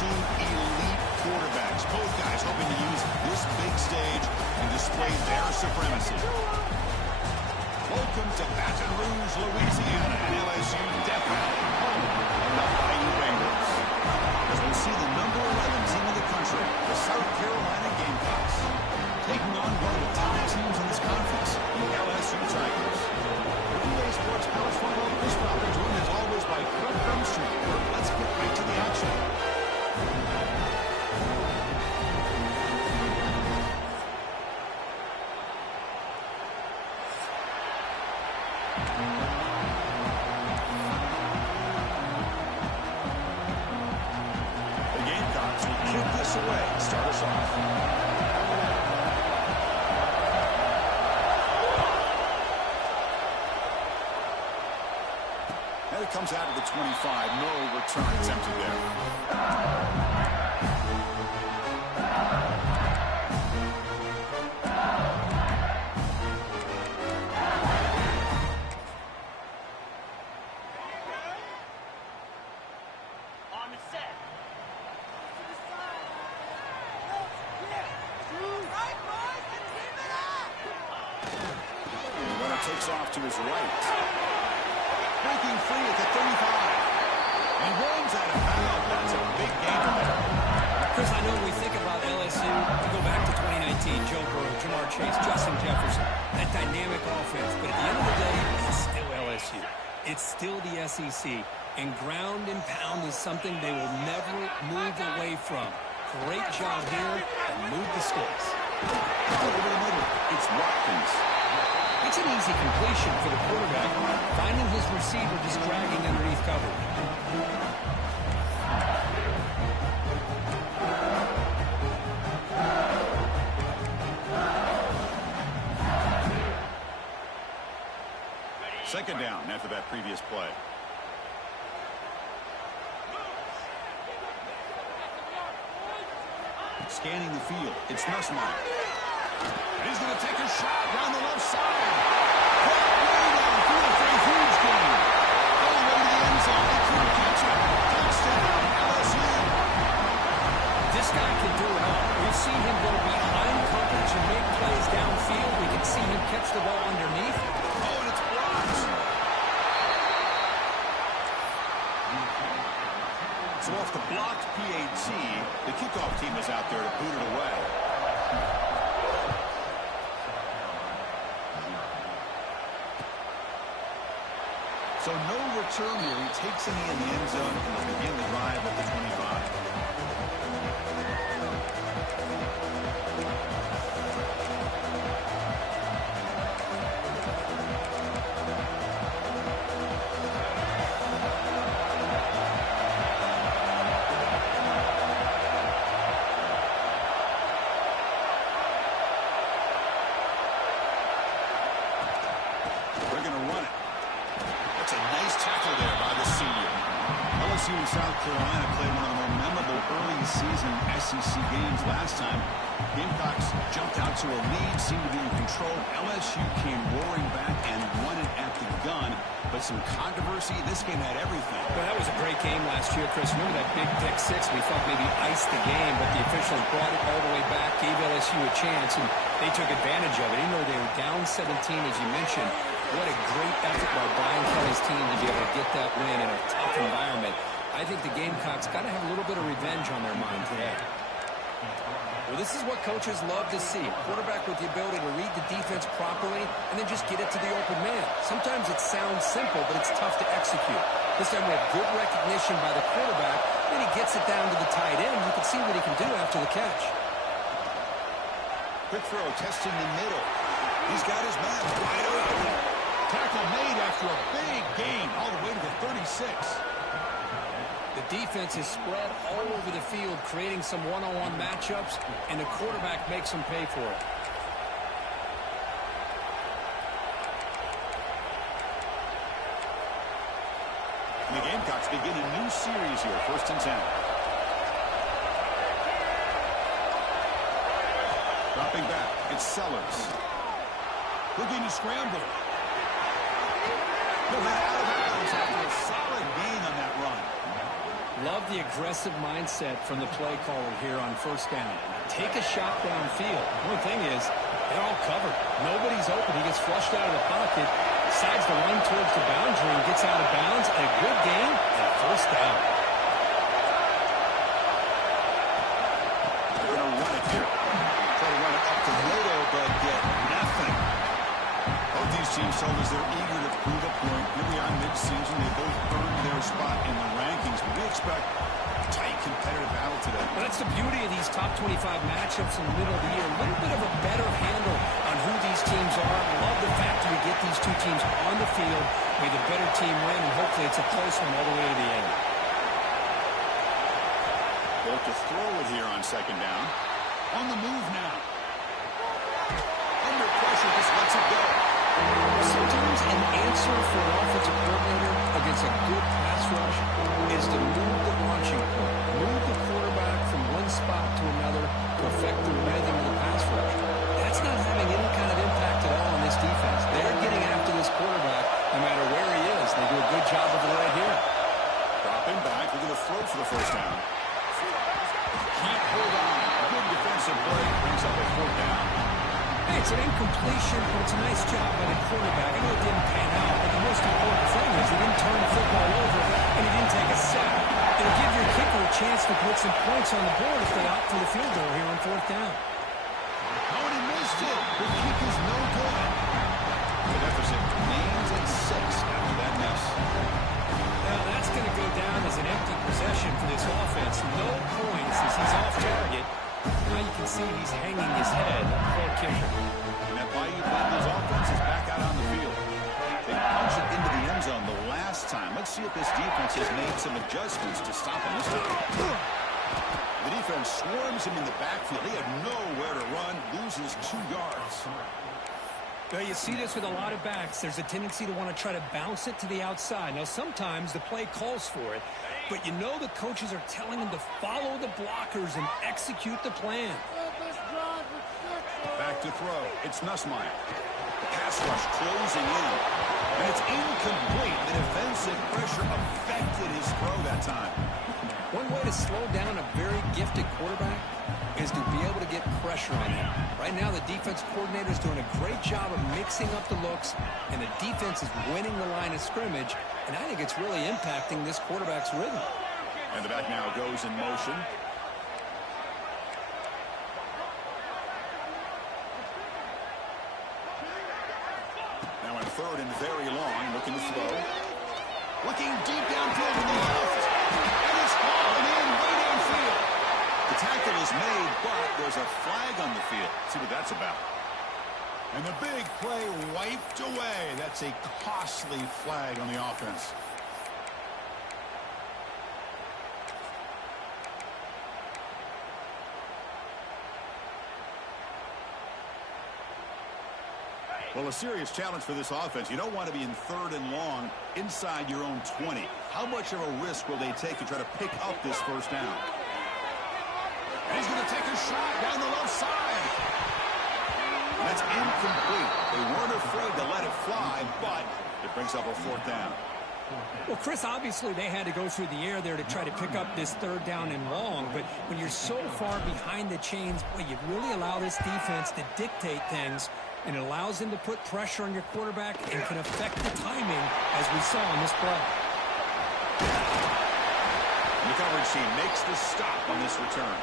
two elite quarterbacks. Both guys hoping to use this big stage and display their supremacy. Welcome to Baton Rouge, Louisiana, and LSU definitely home of the Bayou Bengals. As we see the number 11 team in the country, the South Carolina Gamecocks, taking on one of the top teams in this conference, the LSU Tigers. EA Sports College Football Chris Robert, joined as always by Craig Armstrong. Let's get right to the action. The Gamecocks will kick this away, start us off. And it comes out of the 25. No return attempted there. Takes off to his right. Breaking free at the 35. And runs out of bounds. That's a big gain there. Chris, I know when we think about LSU, we go back to 2019, Joe Burrow, Jamar Chase, Justin Jefferson, that dynamic offense. But at the end of the day, it's still LSU. It's still the SEC. And ground and pound is something they will never move away from. Great job here and move the sticks. Over the middle, it's Watkins. It's an easy completion for the quarterback, finding his receiver just dragging underneath coverage. Second down after that previous play. Scanning the field, it's Nussmeier. And he's going to take a shot down the left side. Caught way downfield for a huge gain. Going over to the end zone. They couldn't catch it. Touchdown, LSU. This guy can do it all. We've seen him go behind coverage and make plays downfield. We can see him catch the ball underneath. Oh, and it's blocked. So off the blocked PAT, the kickoff team is out there to boot it away. So no return here. He takes it in the end zone and will begin the drive at the 25. We're going to run it. That's a nice tackle there by the senior. LSU and South Carolina played one of the more memorable early season SEC games last time. Gamecocks jumped out to a lead, seemed to be in control. LSU came roaring back and won it at the gun. But some controversy. This game had everything. Well, that was a great game last year, Chris. Remember that big pick six? We thought maybe iced the game, but the officials brought it all the way back, gave LSU a chance, and they took advantage of it. Even though they were down 17, as you mentioned, what a great effort by Brian Kelly's team to be able to get that win in a tough environment. I think the Gamecocks got to have a little bit of revenge on their mind today. Well, this is what coaches love to see. A quarterback with the ability to read the defense properly and then just get it to the open man. Sometimes it sounds simple, but it's tough to execute. This time we have good recognition by the quarterback. Then he gets it down to the tight end. You can see what he can do after the catch. Quick throw, testing the middle. He's got his man wide open. Tackle made after a big gain all the way to the 36. The defense is spread all over the field, creating some one-on-one matchups, and the quarterback makes them pay for it. And the Gamecocks begin a new series here, 1st and 10. Dropping back, it's Sellers. Looking to scramble. He'll head out of bounds after a solid gain on that run. Love the aggressive mindset from the play caller here on first down. Take a shot downfield. The only thing is, they're all covered. Nobody's open. He gets flushed out of the pocket, decides to run towards the boundary, and gets out of bounds. A good gain and first down. They're going to run it here. Try to run it up the middle, but get nothing. Both these teams told us they're eager to prove a point. Here we are mid-season. They both earned their spot in the rankings. But we expect a tight, competitive battle today. Well, that's the beauty of these top 25 matchups in the middle of the year. A little bit of a better handle on who these teams are. I love the fact that we get these two teams on the field. May the better team win, and hopefully it's a close one all the way to the end. Both to throw it here on second down. On the move now. Under pressure, just lets it go. Sometimes an answer for an offensive coordinator against a good pass rush is to move the launching point, move the quarterback from one spot to another to affect the rhythm of the pass rush. That's not having any kind of impact at all on this defense. They're getting after this quarterback no matter where he is. They do a good job of it right here. Dropping back, we're going to throw for the first down. Can't hold on. Good defensive play brings up a fourth down. Hey, it's an incompletion, but it's a nice job by the quarterback. I know it didn't pan out, but the most important thing is he didn't turn the football over and he didn't take a sack. It'll give your kicker a chance to put some points on the board if they opt for the field goal here on fourth down. Oh, and he missed it. The kick is no good. The deficit remains at 6 after that miss. Now, that's going to go down as an empty possession for this offense. No points as he's off target. Now you can see he's hanging his head. Poor kicker. And that Bayou Bengals offense is back out on the field. They punched it into the end zone the last time. Let's see if this defense has made some adjustments to stop him this time. The defense swarms him in the backfield. He had nowhere to run, loses 2 yards. Well, you see this with a lot of backs. There's a tendency to want to try to bounce it to the outside. Now, sometimes the play calls for it, but you know the coaches are telling them to follow the blockers and execute the plan. Back to throw. It's Nussmeier. The pass rush closing in. And it's incomplete. The defensive pressure affected his throw that time. One way to slow down a very gifted quarterback is to be able to get pressure on him. Right now, the defense coordinator is doing a great job of mixing up the looks, and the defense is winning the line of scrimmage, and I think it's really impacting this quarterback's rhythm. And the back now goes in motion. Now in third and very long, looking to throw. Looking deep downfield to the left. And it's falling in way downfield. The tackle is made, but there's a flag on the field. Let's see what that's about. And the big play wiped away. That's a costly flag on the offense. Well, a serious challenge for this offense. You don't want to be in third and long inside your own 20. How much of a risk will they take to try to pick up this first down? And he's going to take a shot down the left side. And that's incomplete. They weren't afraid to let it fly, but it brings up a fourth down. Well, Chris, obviously they had to go through the air there to try to pick up this third down and long, but when you're so far behind the chains, boy, you really allow this defense to dictate things, and it allows them to put pressure on your quarterback and can affect the timing, as we saw on this play. And the coverage team makes the stop on this return.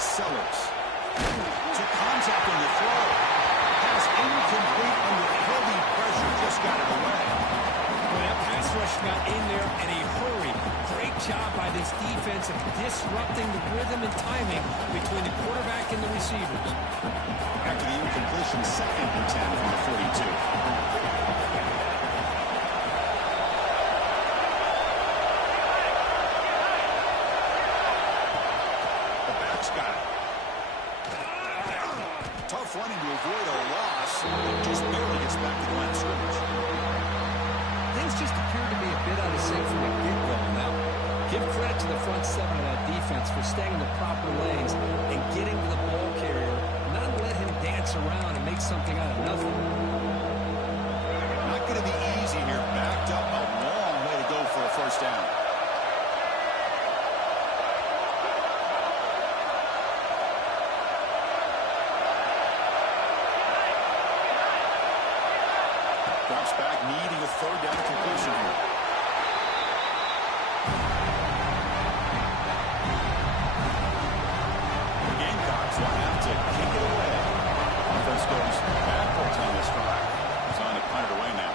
Sellers to contact on the throw. Pass incomplete under heavy pressure. Just got it away. Well, that pass rush got in there in a hurry. Great job by this defense of disrupting the rhythm and timing between the quarterback and the receivers. After the incompletion, 2nd and 10 from the 42. Give credit to the front seven of that defense for staying in the proper lanes and getting to the ball carrier, not let him dance around and make something out of nothing. Not going to be easy here. Backed up a long way to go for a first down. Drops back, needing a third down completion here. The Gamecocks will have to kick it away. Offense goes backwards on this drive. It's on to punt it away now.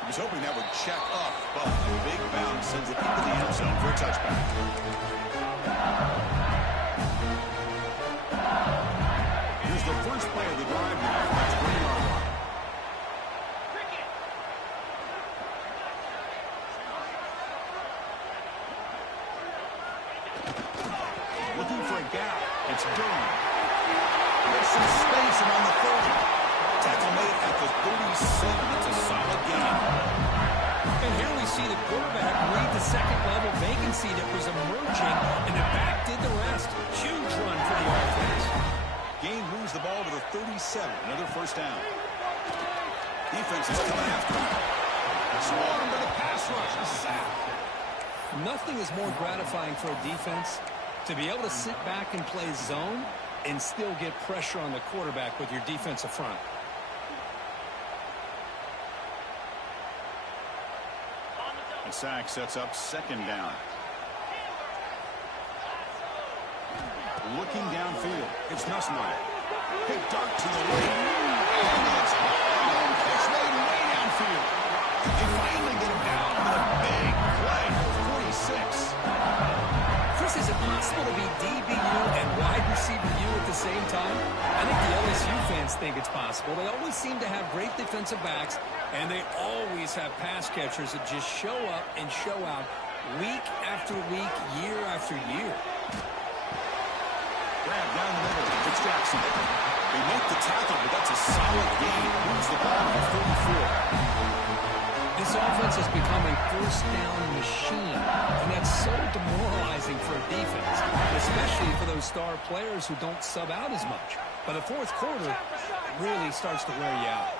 He was hoping that would check up, but a big bounce sends it into the end zone for a touchback. Here's the first play of the drive now. That's 1-yard line. Looking for a gap. It's Durham. There's some space around the 30. Tackle made at the 37. That's a solid game. And here we see the quarterback read the second-level vacancy that was emerging, and the back did the rest. Huge run for the offense. Gain moves the ball to the 37. Another first down. Defense is coming after him. Swarmed by the pass rush. A sack. Nothing is more gratifying for a defense to be able to sit back and play zone and still get pressure on the quarterback with your defensive front. A sack sets up second down. Looking downfield. It's Nussmeier. Big dart to the lane. And it's catch way downfield. They finally get him down with a big play. 46. Chris, is it possible to be DBU and wide receiver U at the same time? I think the LSU fans think it's possible. They always seem to have great defensive backs, and they always have pass catchers that just show up and show out week after week, year after year. Grab down the middle. It's Jackson. They make the tackle, but that's a solid gain. Moves the ball to 34. This offense has become a first-down machine, and that's so demoralizing for a defense, especially for those star players who don't sub out as much. By the fourth quarter, it really starts to wear you out.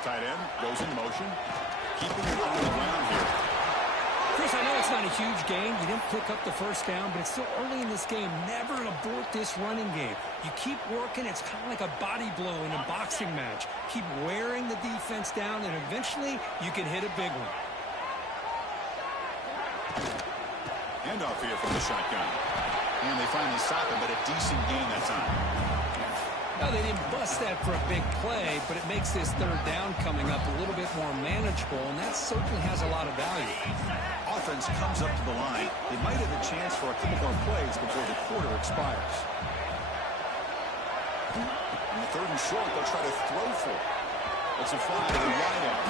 Tight end goes in motion, keeping it on the ground here. Chris, I know it's not a huge game. You didn't pick up the first down, but it's still early in this game. Never abort this running game. You keep working. It's kind of like a body blow in a boxing match. Keep wearing the defense down, and eventually you can hit a big one. Handoff here from the shotgun. And they finally stop him, but a decent gain that time. Well, they didn't bust that for a big play, but it makes this third down coming up a little bit more manageable, and that certainly has a lot of value. Offense comes up to the line. They might have a chance for a couple more plays before the quarter expires. On the third and short, they'll try to throw for it. It's a fly to the wide end.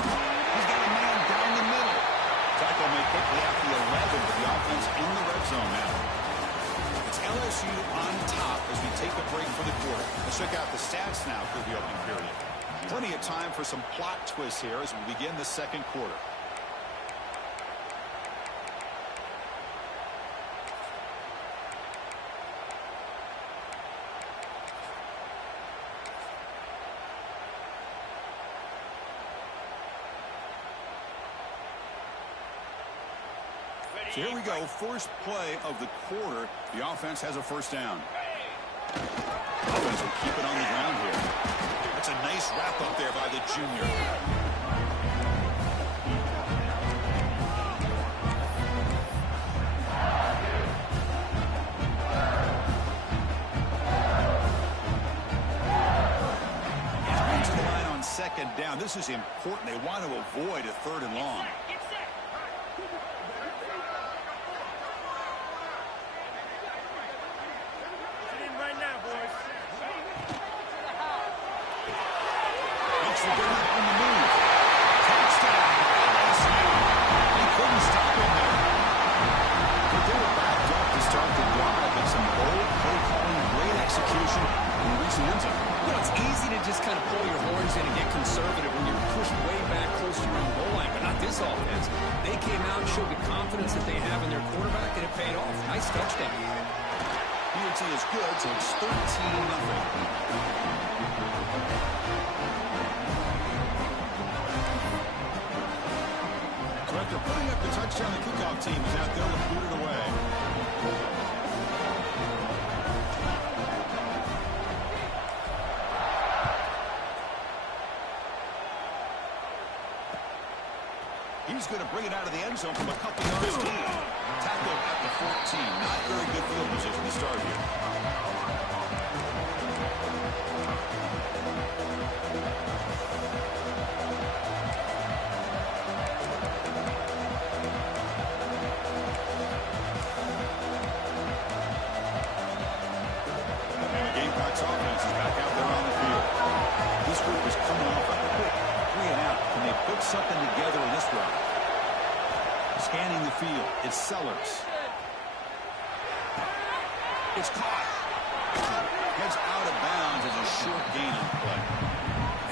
He's got a man down the middle. Tackle made quickly at the 11, but the offense in the red zone now. It's LSU on top as we take a break for the quarter. Let's check out the stats now for the opening period. Plenty of time for some plot twists here as we begin the second quarter. So here we go, first play of the quarter. The offense has a first down. Offense will keep it on the ground here. That's a nice wrap up there by the junior. He's been to the line on second down. This is important. They want to avoid a third and long. Start the drive and some bold play calling, great execution, and reaching into. You know, it's easy to just kind of pull your horns in and get conservative when you're pushed way back close to your own goal line, but not this offense. They came out and showed the confidence that they have in their quarterback, and it paid off. Nice touchdown. UT is good, so it's 13-0. So after putting up the touchdown, the kickoff team is out there to boot it away. He's going to bring it out of the end zone from a couple yards deep. Tackled at the 14. Not very good field position to start here. And the Gamecocks offense is back out there on the field. This group is coming off a quick 3-and-out. Can they put something together in this drive? Scanning the field, it's Sellers. It's caught. Heads out of bounds as a short gain on the play.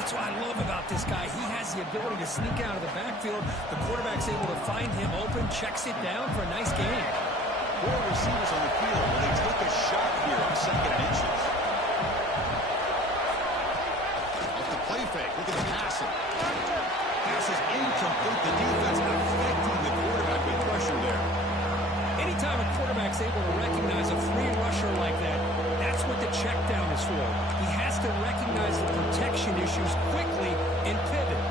That's what I love about this guy. He has the ability to sneak out of the backfield. The quarterback's able to find him open, checks it down for a nice gain. 4 receivers on the field. Will they take a shot here on 2nd and inches? Off the play fake. Look at the passing. Pass is incomplete. The defense affecting the quarterback with pressure there. Anytime a quarterback's able to recognize a free rusher like that, that's what the check down is for. He has to recognize the protection issues quickly and pivot.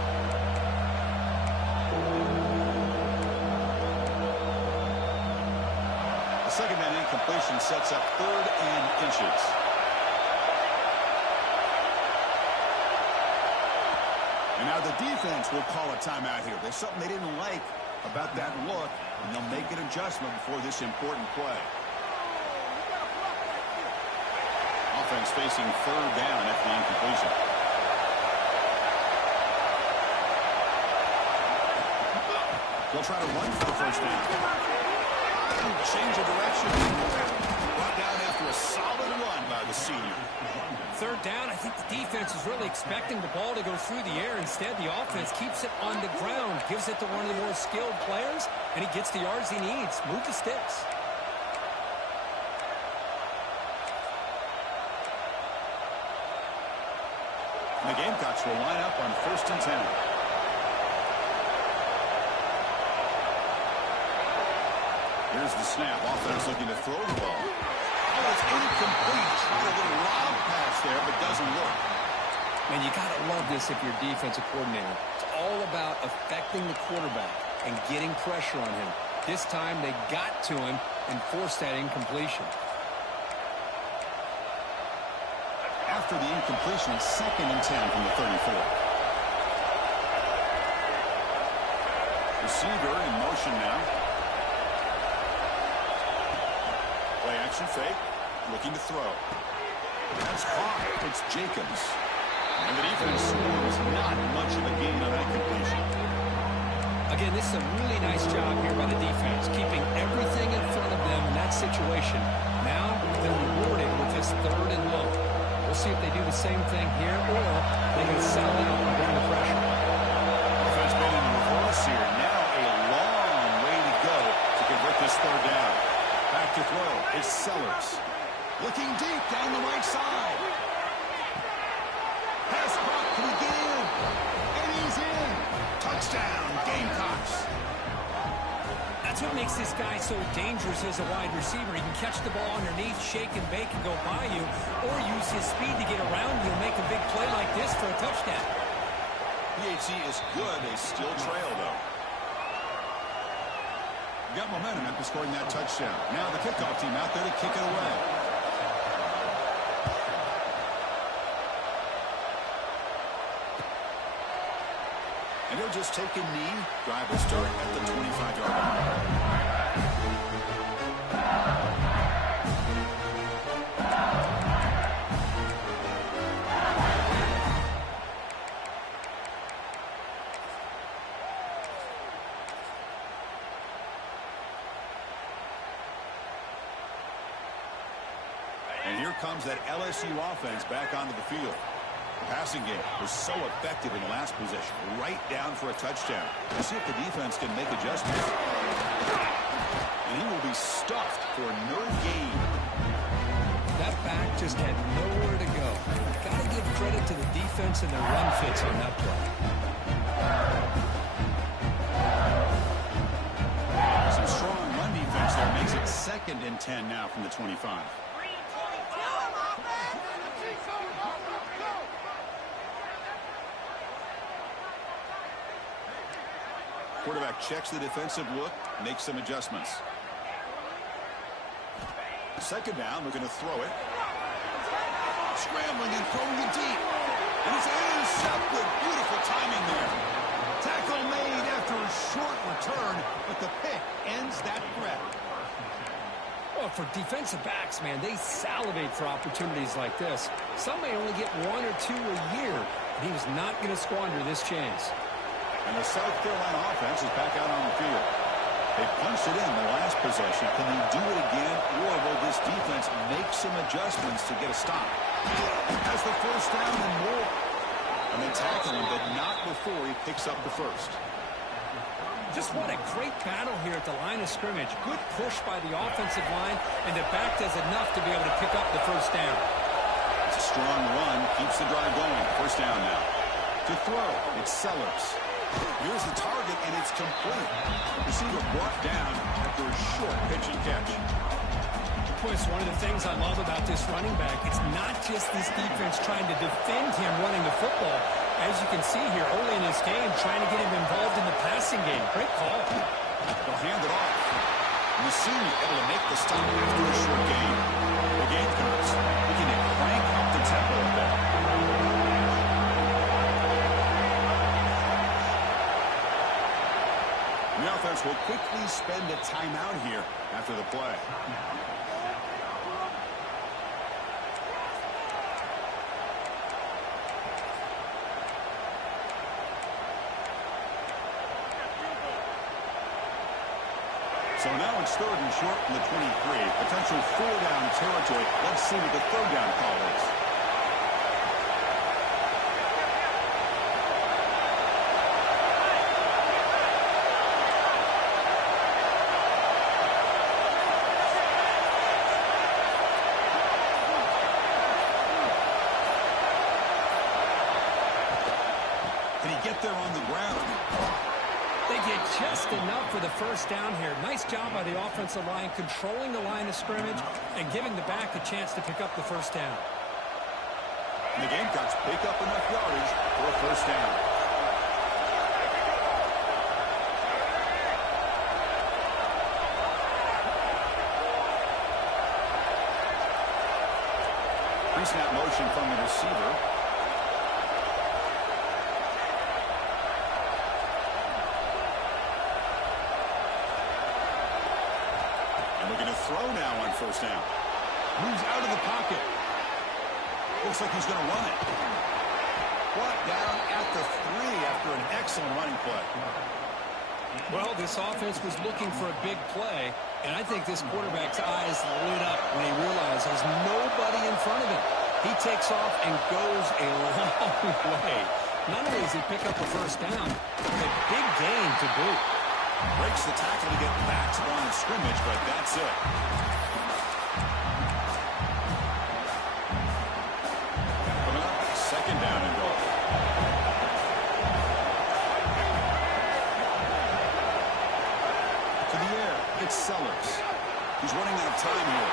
The second down incompletion sets up 3rd and inches. And now the defense will call a timeout here. There's something they didn't like about that look, and they'll make an adjustment before this important play. Offense facing 3rd down after the incompletion. They'll try to run for the 1st down. Change of direction. Brought down after a solid run by the senior. 3rd down, I think the defense is really expecting the ball to go through the air. Instead, the offense keeps it on the ground, gives it to one of the more skilled players, and he gets the yards he needs. Move the sticks. And the Gamecocks will line up on 1st and 10. Here's the snap. Offense looking to throw the ball. Oh, it's incomplete. Tried a little lob pass there, but doesn't work. Man, you got to love this if you're a defensive coordinator. It's all about affecting the quarterback and getting pressure on him. This time, they got to him and forced that incompletion. After the incompletion, 2nd and 10 from the 34. Receiver in motion now. Play action fake. Looking to throw. That's caught. It's Jacobs. And the defense scores not much of a gain on that completion. Again, this is a really nice job here by the defense, keeping everything in front of them in that situation. Now they're rewarded with this 3rd and long. We'll see if they do the same thing here, or they can settle out and bring the pressure. Offense been in reverse here. Now a long way to go to convert this 3rd down. Back to throw. It's Sellers. Looking deep down the right side. Pass caught. Can he get in? And he's in. Touchdown, Gamecocks. That's what makes this guy so dangerous as a wide receiver. He can catch the ball underneath, shake and bake and go by you, or use his speed to get around you and make a big play like this for a touchdown. PHC is good. They still trail, though. Got momentum after scoring that touchdown. Now the kickoff team out there to kick it away. And he'll just take a knee. Drive will start at the 25-yard line. And here comes that LSU offense back onto the field. The passing game was so effective in the last possession, right down for a touchdown. Let's see if the defense can make adjustments. And he will be stuffed for no gain. That back just had nowhere to go. Got to give credit to the defense and their run fits on that play. Some strong run defense there makes it 2nd and 10 now from the 25. Quarterback checks the defensive look, makes some adjustments. 2nd down, looking to throw it. Scrambling and throwing it deep. And it's intercepted. Beautiful timing there. Tackle made after a short return, but the pick ends that threat. Well, for defensive backs, man, they salivate for opportunities like this. Some may only get 1 or 2 a year, and he was not going to squander this chance. And the South Carolina offense is back out on the field. They punched it in the last possession. Can they do it again, or will this defense make some adjustments to get a stop? Has the 1st down and more. And they tackle him, but not before he picks up the 1st. Just what a great battle here at the line of scrimmage. Good push by the offensive line, and the back does enough to be able to pick up the 1st down. It's a strong run, keeps the drive going. 1st down now. To throw, it's Sellers. Here's the target, and it's complete. Receiver brought down after a short pitch and catch. Boy, it's one of the things I love about this running back. It's not just this defense trying to defend him running the football. As you can see here early in this game, trying to get him involved in the passing game. Great call. They'll hand it off. And the senior able to make the stop after a short gain. The game comes. Looking to crank up the tempo a bit. The offense will quickly spend a timeout here after the play. So now it's 3rd and short from the 23. Potential 4-down territory. Let's see what the 3rd down call is. Can he get there on the ground? They get just enough for the 1st down here. Nice job by the offensive line, controlling the line of scrimmage and giving the back a chance to pick up the 1st down. And the Gamecocks pick up enough yardage for a 1st down. Pre-snap motion from the receiver. Throw now on 1st down. Moves out of the pocket. Looks like he's going to run it. Brought down at the 3 after an excellent running play. Well, this offense was looking for a big play, and I think this quarterback's eyes lit up when he realized there's nobody in front of him. He takes off and goes a long way. Not only does he pick up a 1st down, but a big gain to boot. Breaks the tackle to get back to the line of scrimmage, but that's it. Coming up, 2nd down and goal. To the air, it's Sellers. He's running out of time here.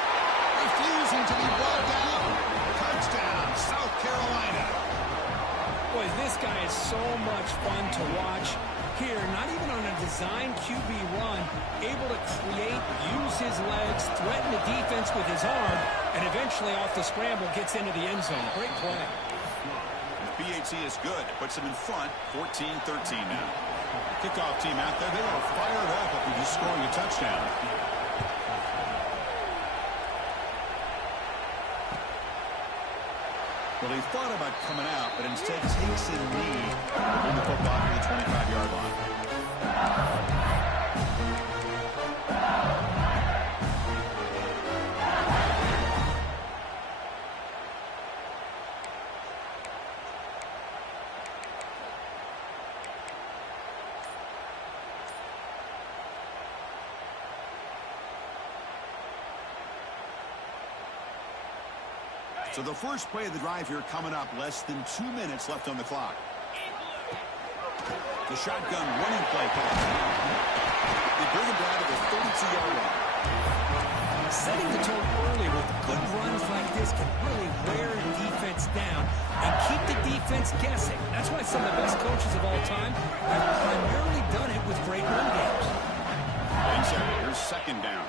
Refusing to be brought down. Touchdown, South Carolina. Boy, this guy is so much fun to watch. Here, not even on a design QB run, able to create, use his legs, threaten the defense with his arm, and eventually off the scramble gets into the end zone. Great play. The PAT is good. Puts them in front, 14-13 now. Kickoff team out there. They are fired up after just scoring a touchdown. Well, he thought about coming out, but instead takes a knee to bring the football to the 25-yard line. So the first play of the drive here coming up, less than 2 minutes left on the clock. The shotgun running play call. They bring him down to the 32-yard line. Setting the tone early with good runs like this can really wear a defense down and keep the defense guessing. That's why some of the best coaches of all time have primarily done it with great run games. Here's second down.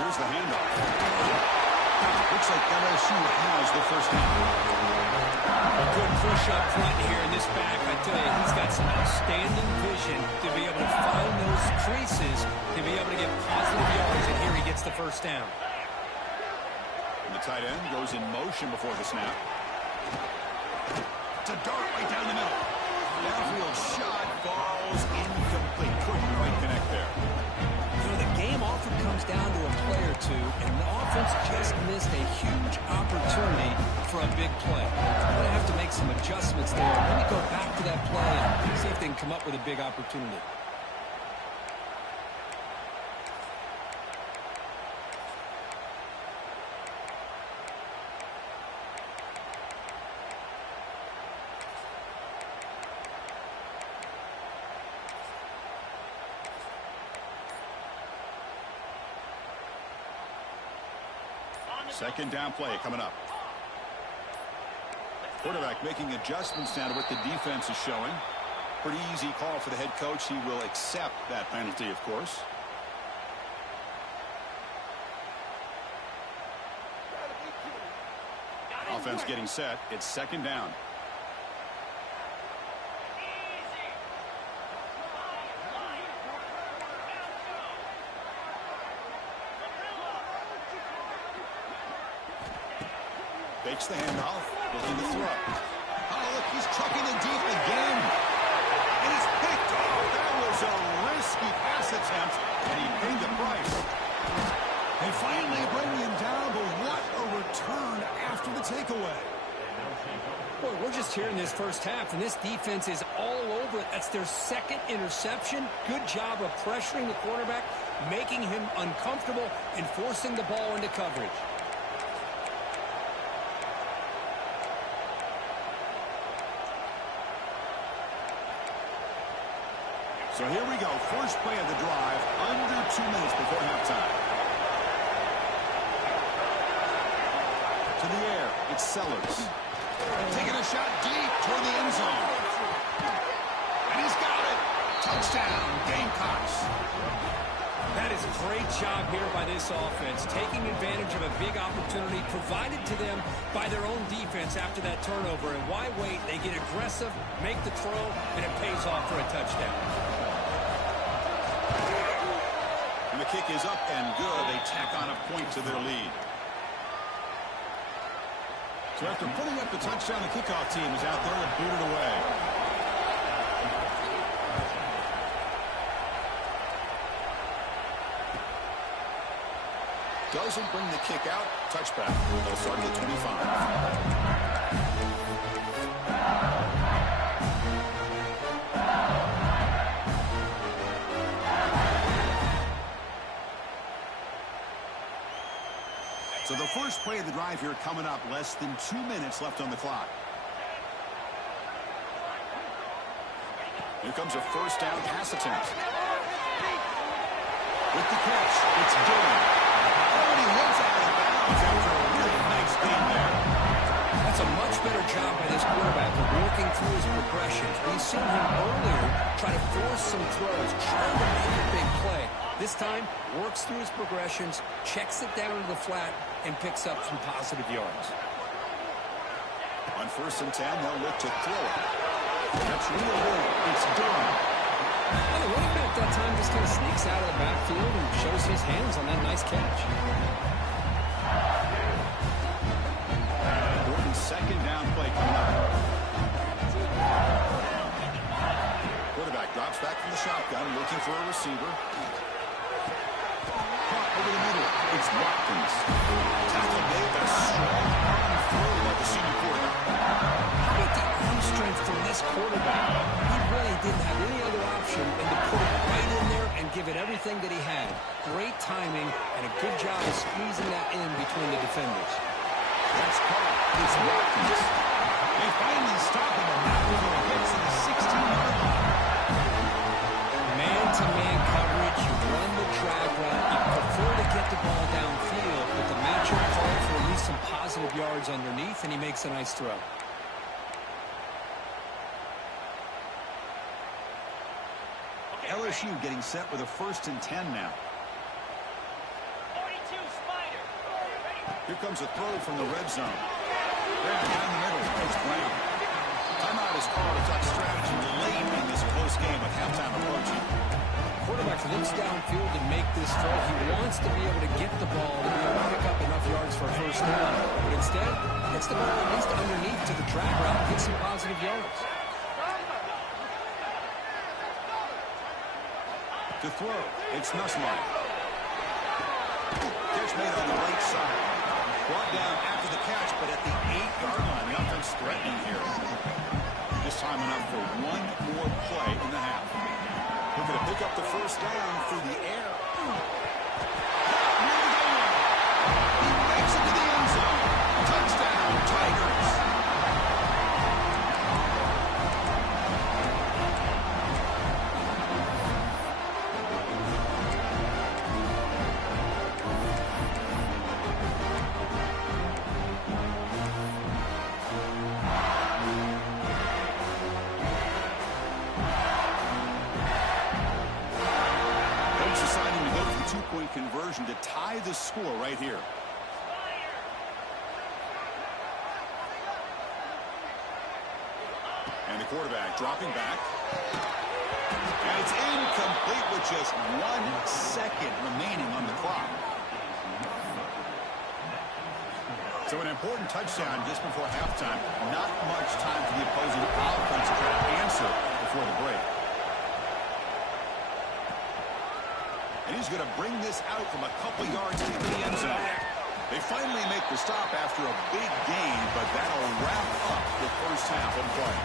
Here's the handoff. Looks like LSU has the first down. A good push up front here in this back. I tell you, he's got some outstanding vision to be able to find those creases, to be able to get positive yards, and here he gets the first down. And the tight end goes in motion before the snap. It's a dart right down the middle. Downfield shot falls incomplete. Couldn't quite connect there. You know, the game often comes down to a play or two, and the offense just missed a huge opportunity for a big play. They're going to have to make some adjustments there. Maybe go back to that play and see if they can come up with a big opportunity. Second down play coming up. Quarterback making adjustments now to what the defense is showing. Pretty easy call for the head coach. He will accept that penalty, of course. Offense getting set. It's second down. Fakes the handoff, looking to throw. Oh, look, he's trucking it deep again. And it's picked off. That was a risky pass attempt, and he paid the price. They finally bring him down, but what a return after the takeaway. Boy, we're just here in this first half, and this defense is all over it. That's their second interception. Good job of pressuring the quarterback, making him uncomfortable, and forcing the ball into coverage. So here we go. First play of the drive, under 2 minutes before halftime. To the air, it's Sellers. Taking a shot deep toward the end zone. And he's got it. Touchdown, Gamecocks. That is a great job here by this offense, taking advantage of a big opportunity provided to them by their own defense after that turnover. And why wait? They get aggressive, make the throw, and it pays off for a touchdown. And the kick is up and good. They tack on a point to their lead. So after putting up the touchdown, the kickoff team is out there and booted away. Doesn't bring the kick out. Touchback. They'll start at the 25. So the first play of the drive here coming up, less than 2 minutes left on the clock. Here comes a first down pass attempt. With the catch, it's Dillon. Oh, he hits out of bounds after a really nice gain there. That's a much better job by this quarterback of working through his progressions. We've seen him earlier try to force some throws, trying to make a big play. This time, works through his progressions, checks it down to the flat, and picks up some positive yards. On 1st and 10, they'll look to throw it. That's real good. It's Dillon. Well, the running back that time just kind of sneaks out of the backfield and shows his hands on that nice catch. Important second down play coming up. Quarterback drops back from the shotgun, looking for a receiver. Caught over the middle. It's Watkins. Tackle made, but a strong arm throw by the senior quarterback. How about the arm strength from this quarterback? He really didn't have any other option than to put it right in there and give it everything that he had. Great timing and a good job of squeezing that in between the defenders. That's caught. It's Watkins. They finally stop him, and now he gets to the 16-yard line. Man-to-man coverage, you run the drag route, you prefer to get the ball downfield, but the matchup called for at least some positive yards underneath, and he makes a nice throw. LSU getting set with a 1st and 10 now. 42 Spider. Here comes a throw from the red zone. Down the middle, it's Brown. Timeout is called. A touch strategy late in this close game with halftime approaching. Quarterback looks downfield to make this throw. He wants to be able to get the ball to be able to pick up enough yards for a first down. But instead, gets the ball at least underneath to the drag route, gets some positive yards. To throw, it's Nussmeyer. Catch made on the right side. Brought down after the catch, but at the 8-yard line. Nothing's threatening here. Just time enough for one more play in the half. We're going to pick up the first down through the air. He makes it to the end zone. Touchdown, Tigers. Conversion to tie the score right here. And the quarterback dropping back. And it's incomplete with just 1 second remaining on the clock. So an important touchdown just before halftime. Not much time for the opposing offense to try to answer before the break. And he's going to bring this out from a couple yards into the end zone. They finally make the stop after a big gain, but that'll wrap up the first half of play.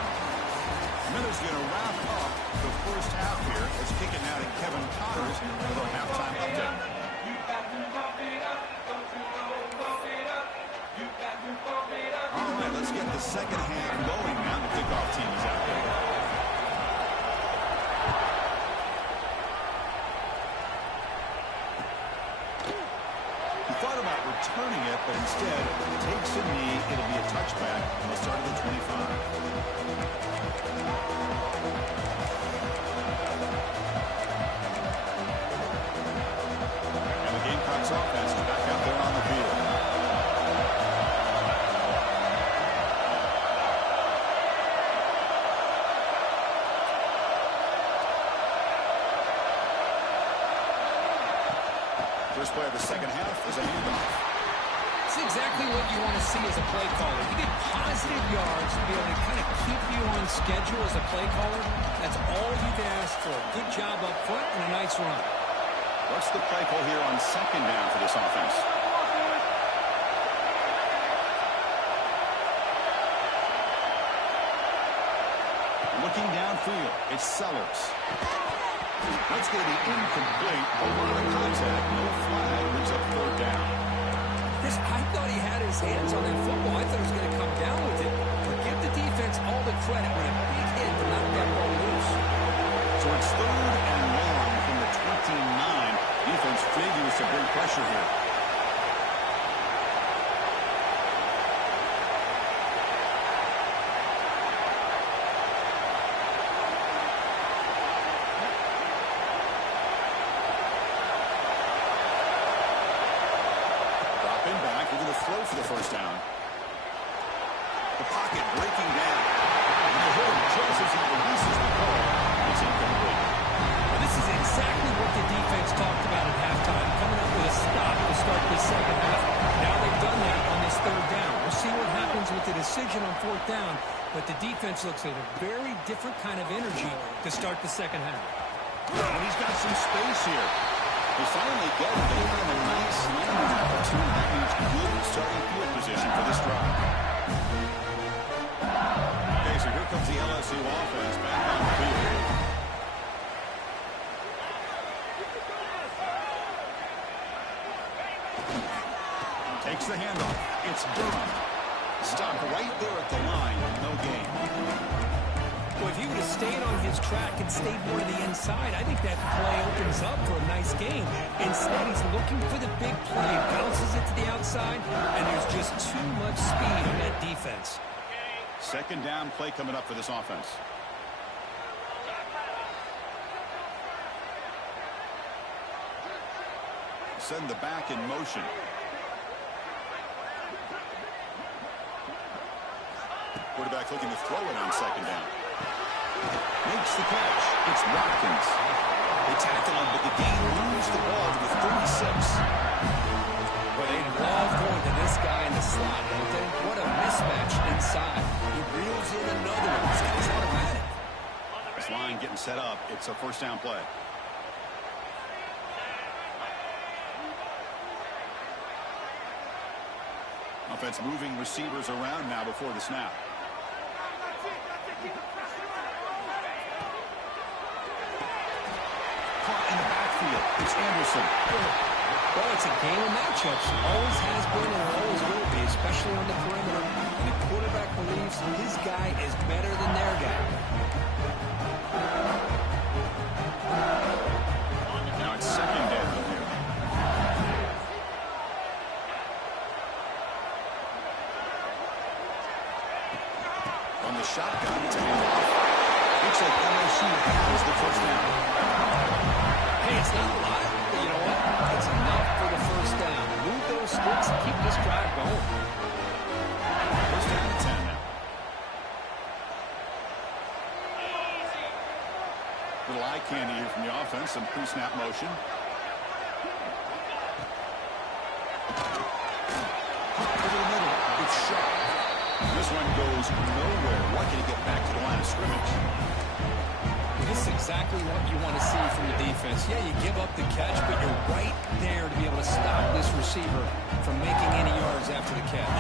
Miller's going to wrap up the first half here. Let's kick it now to Kevin Connors with our halftime update. All right, let's get the second half going now. The kickoff team is out there. Thought about returning it, but instead takes a knee. It'll be a touchback on the start of the 25. And the Gamecocks offense is back out there on the field. First play of the second half is a handoff. It's exactly what you want to see as a play caller. You get positive yards to be able to kind of keep you on schedule as a play caller. That's all you can ask for. Good job up front and a nice run. What's the play call here on second down for this offense? Looking downfield, it's Sellers. That's going to be incomplete. A lot of contact, no flag, brings up 3rd down. Chris, I thought he had his hands on that football. I thought he was going to come down with it. But give the defense all the credit when a big hit to knock that ball loose. So it's 3rd and long from the 29. Defense figures to bring pressure here. Throw for the first down. The pocket breaking down. And the hit just as he releases the ball. It's incomplete. Well, this is exactly what the defense talked about at halftime, coming up with a stop to start this second half. Now they've done that on this 3rd down. We'll see what happens with the decision on 4th down, but the defense looks like a very different kind of energy to start the second half. And he's got some space here. They finally get it. They have a nice landing opportunity. That means good starting field position for this drive. Okay, so here comes the LSU offense back on the field. Takes the handoff. It's Durham. Stop right there at the line. No gain. Well, if he would have stayed on his track and stayed more to the inside, I think that play opens up for a nice game. Instead, he's looking for the big play, bounces it to the outside, and there's just too much speed on that defense. Second down play coming up for this offense. Send the back in motion. Quarterback looking to throw it on second down. Makes the catch. It's Watkins. They tackle him, but the gain loses the ball to the 36. Well, they love going to this guy in the slot, don't they? What a mismatch inside. He reels in another one. This guy's automatic. This line getting set up. It's a first down play. Offense moving receivers around now before the snap. Caught in the backfield. It's Anderson. Well, it's a game of matchups. Always has been and always will be, especially on the perimeter. And the quarterback believes his guy is better than their guy. Now it's second down here. On the shotgun, it's handoff. Looks like LSU has the first down. Hey, it's not a lot, but you know what? It's enough for the first down. Move those sticks and keep this drive going. First down and 10 now. Little eye candy here from the offense. Some pre-snap motion. Over the middle. It's sharp. This one goes nowhere. Lucky to get back to the line of scrimmage. This is exactly what you want to see from the defense. Yeah, you give up the catch, but you're right there to be able to stop this receiver from making any yards after the catch.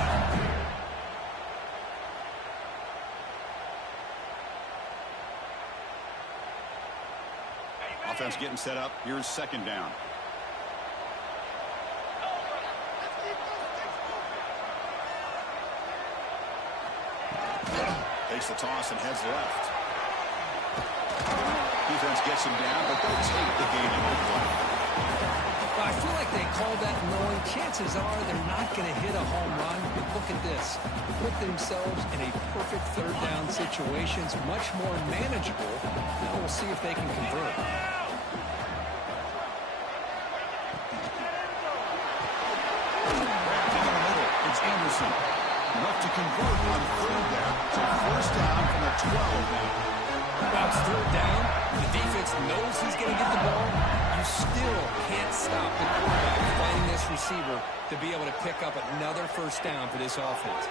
Offense getting set up. Here's second down. Takes the toss and heads left. Defense gets him down, but they'll take the gain in play. Well, I feel like they called that knowing chances are they're not going to hit a home run. But look at this. They put themselves in a perfect third down situation. It's much more manageable. Now we'll see if they can convert. Wrapped in the middle. It's Anderson. Enough to convert on third down. So first down from the 12 now. Well, it's third down. The defense knows he's going to get the ball. You still can't stop the quarterback fighting this receiver to be able to pick up another first down for this offense.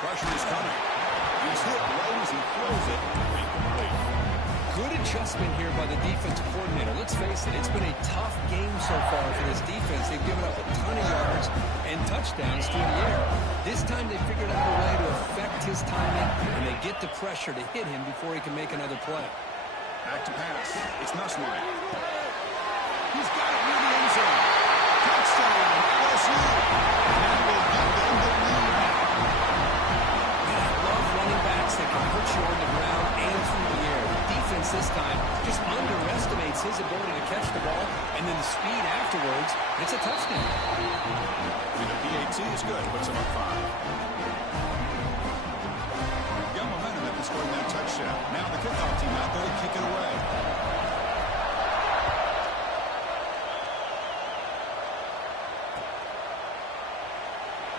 Pressure is coming. He's hit right as he throws it. Incomplete. Good adjustment here by the defensive coordinator. Let's face it, it's been a tough game so far for this defense. They've given up a ton of yards and touchdowns through the air. This time they figured out a way to affect his timing, and they get the pressure to hit him before he can make another play. Back to pass. It's Nussmeier. He's got it near the end zone. Touchdown, LSU. That will give them the lead now. Man, I love running backs that can put you on the ground and through the air. The defense this time just underestimates his ability to catch the ball, and then the speed afterwards, it's a touchdown. The PAT is good. Puts him up 5. Got momentum after scoring that touchdown. Now the kickoff team out there to kick it away.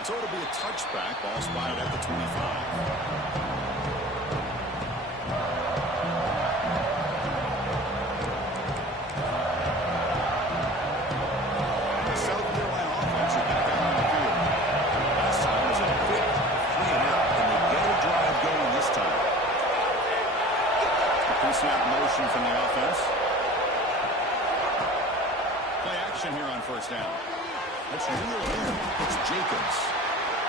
So it'll be a touchback. Ball spotted at the 25. Snap motion from the offense. Play action here on first down. Let's reel in. It's Jacobs.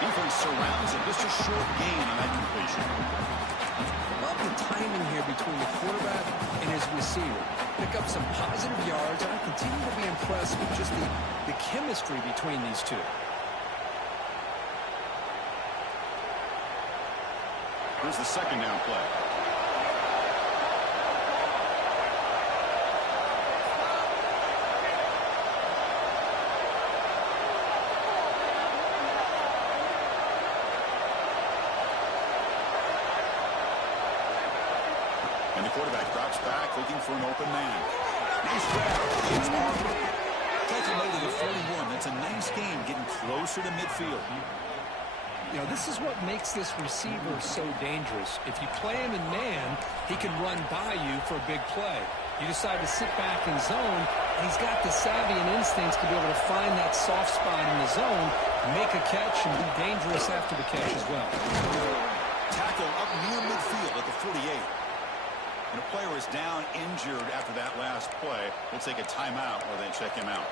Defense surrounds it. Just a short gain on that completion. Love the timing here between the quarterback and his receiver. Pick up some positive yards, and I continue to be impressed with just the chemistry between these two. Here's the second down play. And the quarterback drops back, looking for an open man. Nice grab. It's Harper. Taken low to the 41. That's a nice game, getting closer to midfield. You know, this is what makes this receiver so dangerous. If you play him in man, he can run by you for a big play. You decide to sit back in zone, and he's got the savvy and instincts to be able to find that soft spot in the zone, make a catch, and be dangerous after the catch as well. Tackle up near midfield at the 48. And a player is down injured after that last play. We'll take a timeout while they check him out.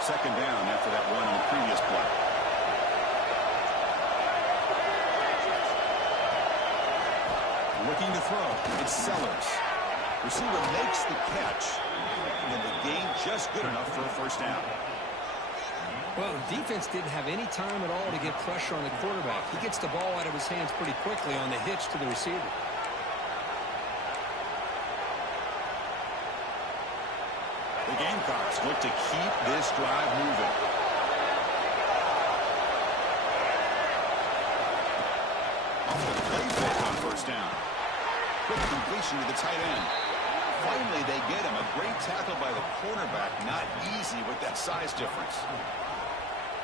Second down after that run on the previous play. Looking to throw. It's Sellers. Receiver makes the catch. And the gain just good enough for a first down. Well, the defense didn't have any time at all to get pressure on the quarterback. He gets the ball out of his hands pretty quickly on the hitch to the receiver. The Gamecocks look to keep this drive moving. Off the play fake on first down. Quick completion to the tight end. Finally, they get him. A great tackle by the cornerback. Not easy with that size difference.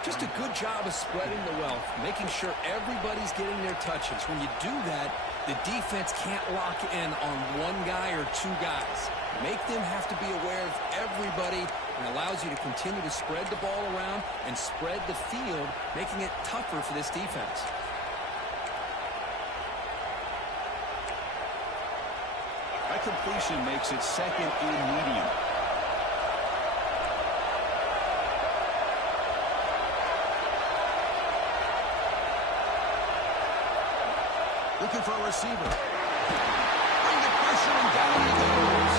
Just a good job of spreading the wealth, making sure everybody's getting their touches. When you do that, the defense can't lock in on one guy or two guys. Make them have to be aware of everybody, and allows you to continue to spread the ball around and spread the field, making it tougher for this defense. That completion makes it second and medium. Looking for a receiver. Bring the pressure and down he goes.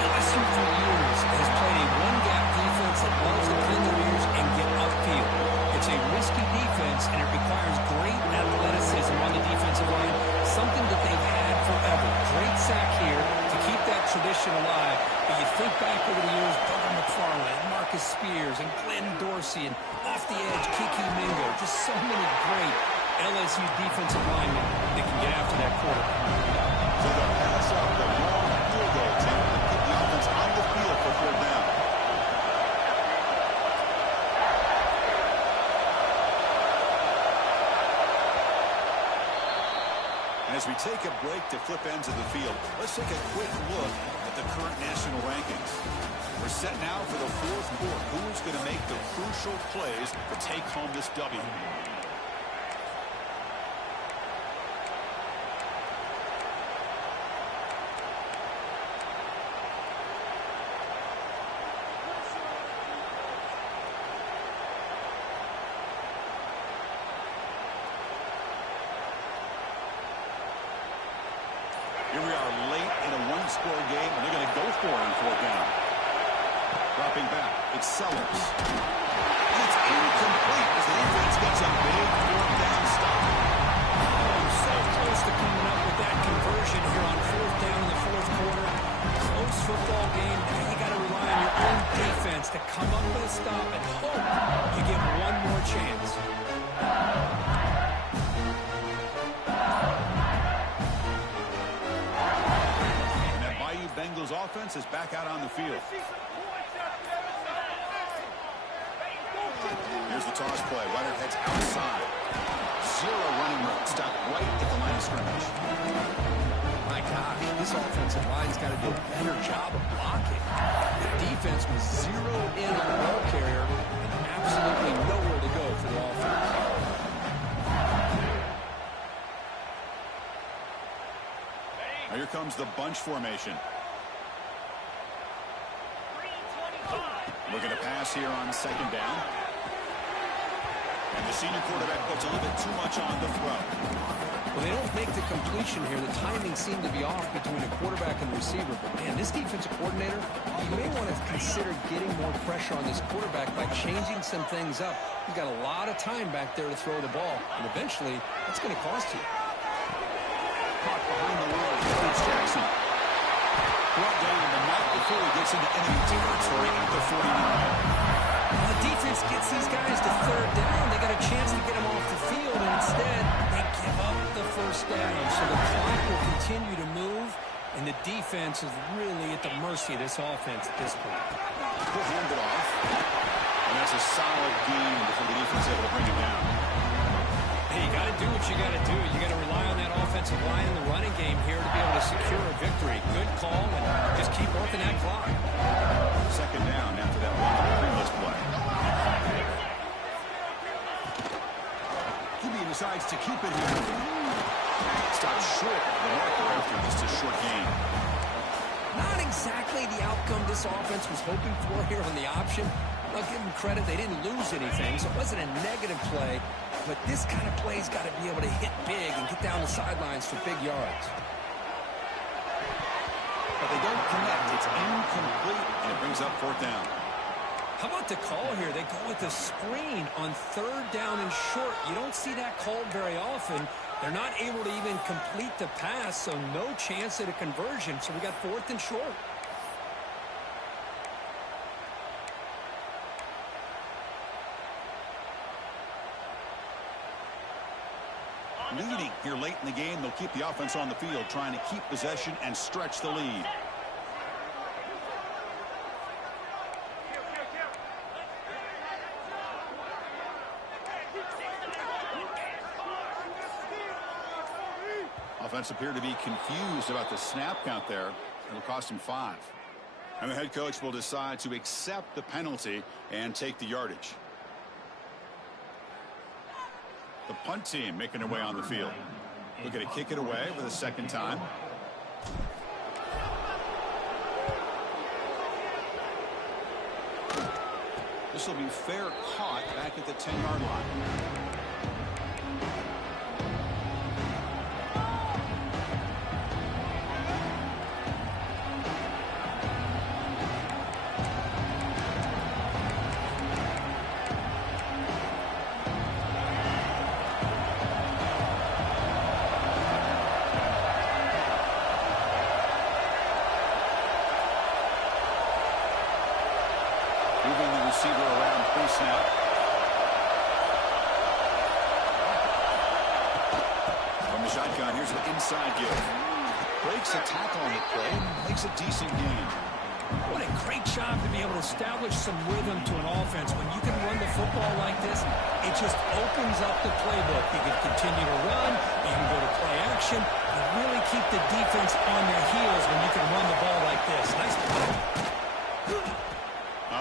LSU for years has played a one-gap defense that loves to clean their ears and get upfield. It's a risky defense, and it requires great athleticism on the defensive line, something that they've had forever. Great sack here to keep that tradition alive. But you think back over the years, Bubba McFarland, Marcus Spears, and Glenn Dorsey, and off the edge, Kiki Mingo. Just so many great LSU defensive linemen that can get after that quarterback. So the pass up, the long field goal attempt to keep the offense on the field for third down. And as we take a break to flip ends of the field, let's take a quick look at the current national rankings. We're set now for the fourth quarter. Who's going to make the crucial plays to take home this W? Here we are late in a one-score game, and they're going to go for it on fourth down. Dropping back, it's Sellers. And it's incomplete as the defense gets a big fourth down stop. Oh, so close to coming up with that conversion here on fourth down in the fourth quarter. Close football game. Now you got to rely on your own defense to come up with a stop and hope you get one more chance. Bengals offense is back out on the field. Here's the toss play. Runner heads outside. Zero running room. Stop right at the line of scrimmage. My gosh, this offensive line's got to do a better job of blocking. The defense was zeroed in on the ball carrier and absolutely nowhere to go for the offense. Now here comes the bunch formation. Looking to pass here on second down. And the senior quarterback puts a little bit too much on the throw. Well, they don't make the completion here. The timing seemed to be off between a quarterback and receiver. But, man, this defensive coordinator, you may want to consider getting more pressure on this quarterback by changing some things up. He's got a lot of time back there to throw the ball, and eventually that's going to cost you. Caught behind the line, Coach Jackson. Brought down, but not before he gets into enemy territory at the 49. Well, the defense gets these guys to third down. They got a chance to get them off the field, and instead they give up the first down. So the clock will continue to move, and the defense is really at the mercy of this offense at this point. He'll hand it off, and that's a solid gain before the defense is able to bring it down. Hey, you got to do what you got to do. You got to rely on that offensive line in the running game here to be able to secure a victory. Good call, and just keep working that clock. Second down after that long previous play. QB decides to keep it here. Stops short of the marker after just a short gain. Not exactly the outcome this offense was hoping for here on the option. I'll give them credit. They didn't lose anything, so it wasn't a negative play. But this kind of play's got to be able to hit big and get down the sidelines for big yards. But they don't connect. It's incomplete, and it brings up fourth down. How about the call here? They go with a screen on third down and short. You don't see that called very often. They're not able to even complete the pass, so no chance at a conversion. So we got fourth and short. Leading here late in the game, they'll keep the offense on the field, trying to keep possession and stretch the lead. Offense appeared to be confused about the snap count there. It'll cost him 5. And the head coach will decide to accept the penalty and take the yardage. The punt team making their way on the field. Looking to kick it away for the second time. This will be fair caught back at the 10-yard line. Moving the receiver around pre-snap. From the shotgun, here's the inside give. Breaks a tackle on the play, makes a decent gain. What a great job to be able to establish some rhythm to an offense. When you can run the football like this, it just opens up the playbook. You can continue to run, you can go to play action, and really keep the defense on their heels when you can run the ball like this. Nice play.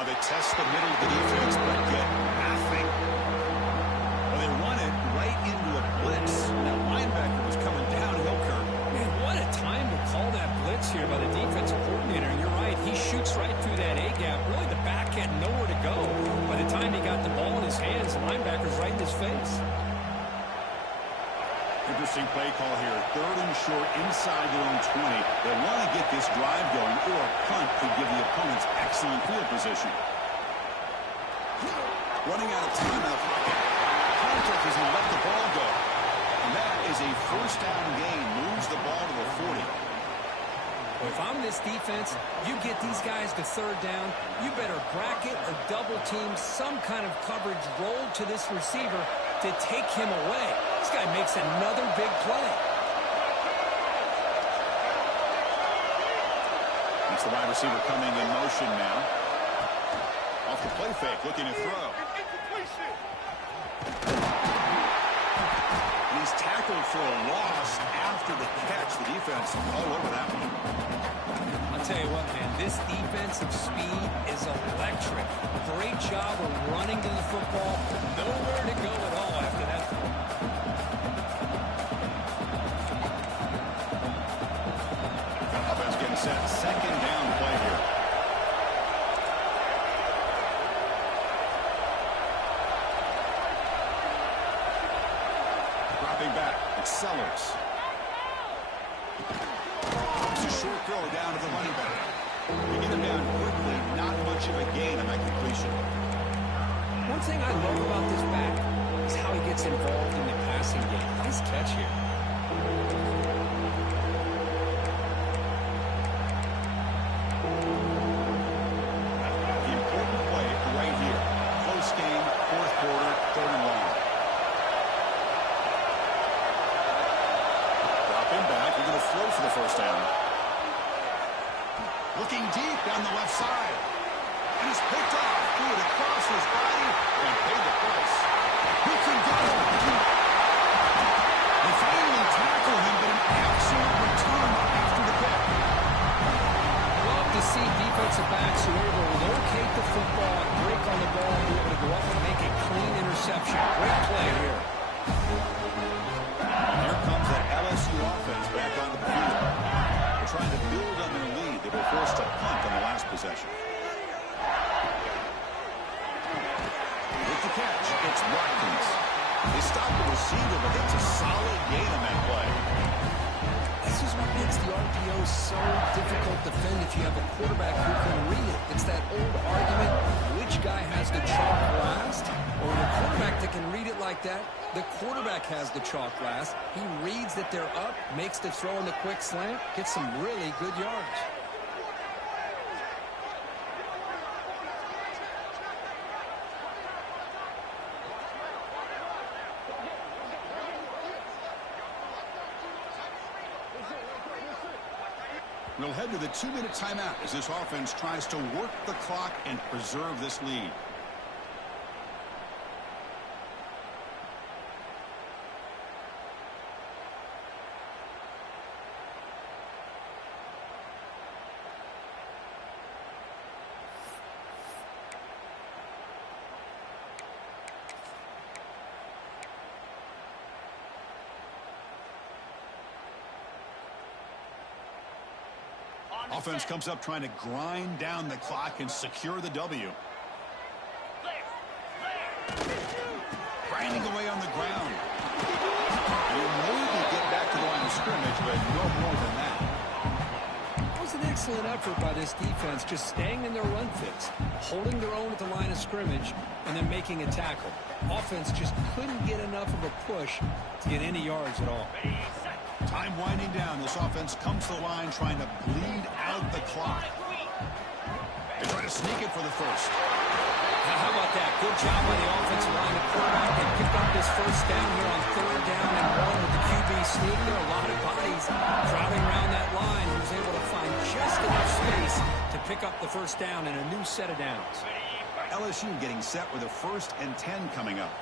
They test the middle of the defense, but get nothing. Well, they run it right into a blitz. That linebacker was coming downhill, Kirk. Man, what a time to call that blitz here by the defensive coordinator. And you're right, he shoots right through that A-gap. Really, the back had nowhere to go. By the time he got the ball in his hands, the linebacker's right in his face. Interesting play call here. Third and short inside their own 20. They want to get this drive going, or a punt could give the opponents excellent field position. Running out of time in the pocket. Contact as he let the ball go. And that is a first down gain. Moves the ball to the 40. Well, if I'm this defense, you get these guys to third down, you better bracket or double team some kind of coverage roll to this receiver to take him away. This guy makes another big play. That's the wide receiver coming in motion now. Off the play fake, looking to throw. And he's tackled for a loss after the catch. The defense all over that one. I'll tell you what, man, this defensive speed is electric. Great job of running to the football. Nowhere to go at all after that. Offense getting set. Second down play here. Dropping back. The It's Sellers. It's a short throw down to the running back. You get him down quickly, not much of a gain on that completion. One thing I love about this back is how he gets involved in the passing game. Nice catch here. The important play right here. Close game, fourth quarter, 3rd and long. Drop him back. We're going to throw for the first down. Looking deep down the left side. And it's picked off. Threw it across his body and paid the price. He can go. They finally tackle him, but an absolute return after the pick. Love to see defensive backs who are able to locate the football, break on the ball, and be able to go up and make a clean interception. Great play here. And here comes that LSU offense back onto the field. They're trying to build on their lead. They were forced to punt on the last possession. With the catch, it's Watkins. They stop the receiver, but that's a solid gain on that play. This is what makes the RPO so difficult to defend if you have a quarterback who can read it. It's that old argument, which guy has the chalk last? Or the quarterback that can read it like that, the quarterback has the chalk last. He reads that they're up, makes the throw in the quick slant, gets some really good yards. We'll head to the 2-minute timeout as this offense tries to work the clock and preserve this lead. Offense comes up trying to grind down the clock and secure the W. Grinding away on the ground. And he'll maybe get back to the line of scrimmage, but no more than that. That was an excellent effort by this defense, just staying in their run fits, holding their own at the line of scrimmage, and then making a tackle. Offense just couldn't get enough of a push to get any yards at all. Time winding down. This offense comes to the line trying to bleed out the clock. They try to sneak it for the first. Now, how about that? Good job by the offensive line. The quarterback can pick up this first down here on 3rd down and 1 with the QB sneak. There are a lot of bodies crowding around that line. He was able to find just enough space to pick up the first down and a new set of downs. LSU getting set with a 1st and 10 coming up.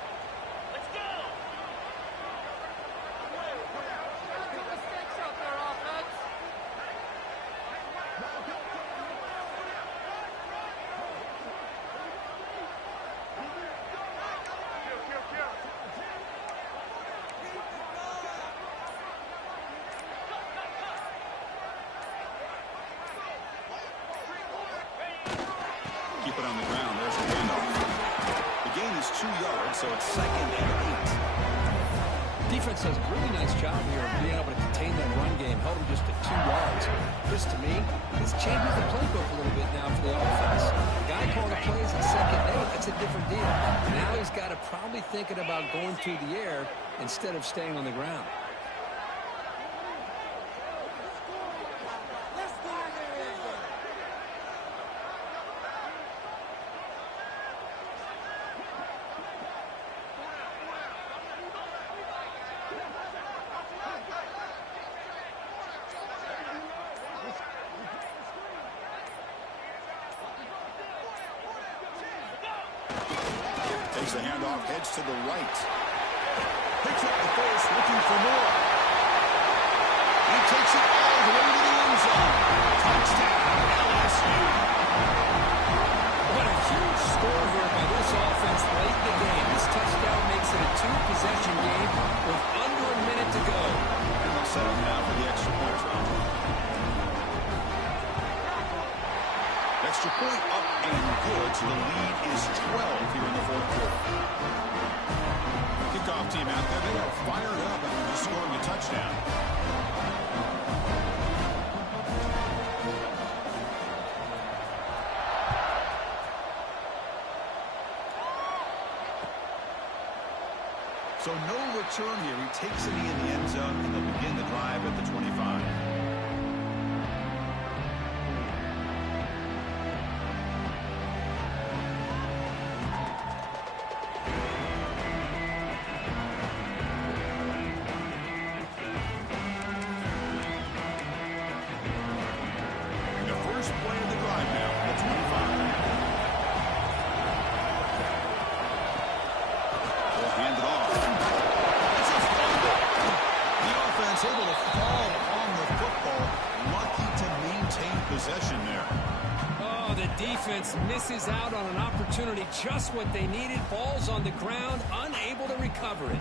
Keep it on the ground. There's the handoff. The gain is 2 yards, so it's 2nd and 8. Defense does a really nice job here of being able to contain that run game, held them just to 2 yards. Chris, to me, this changes the playbook a little bit now for the offense. The guy calling the plays at 2nd and 8, that's a different deal. Now he's got to probably thinking about going through the air instead of staying on the ground. Takes the handoff, heads to the right. Picks up the first, looking for more. He takes it all the way to the end zone. Touchdown, LSU. What a huge score here by this offense late in the game. This touchdown makes it a 2-possession game with under a minute to go. And they'll set up now for the extra point try. Extra point up and good, so the lead is 12 here in the 4th quarter. Kickoff kickoff team out there, they are fired up after scoring a touchdown. So no return here. He takes it in the end zone, and they'll begin the drive at the 25. Able to fall on the football, lucky to maintain possession there. Oh, the defense misses out on an opportunity, just what they needed. Falls on the ground, unable to recover it.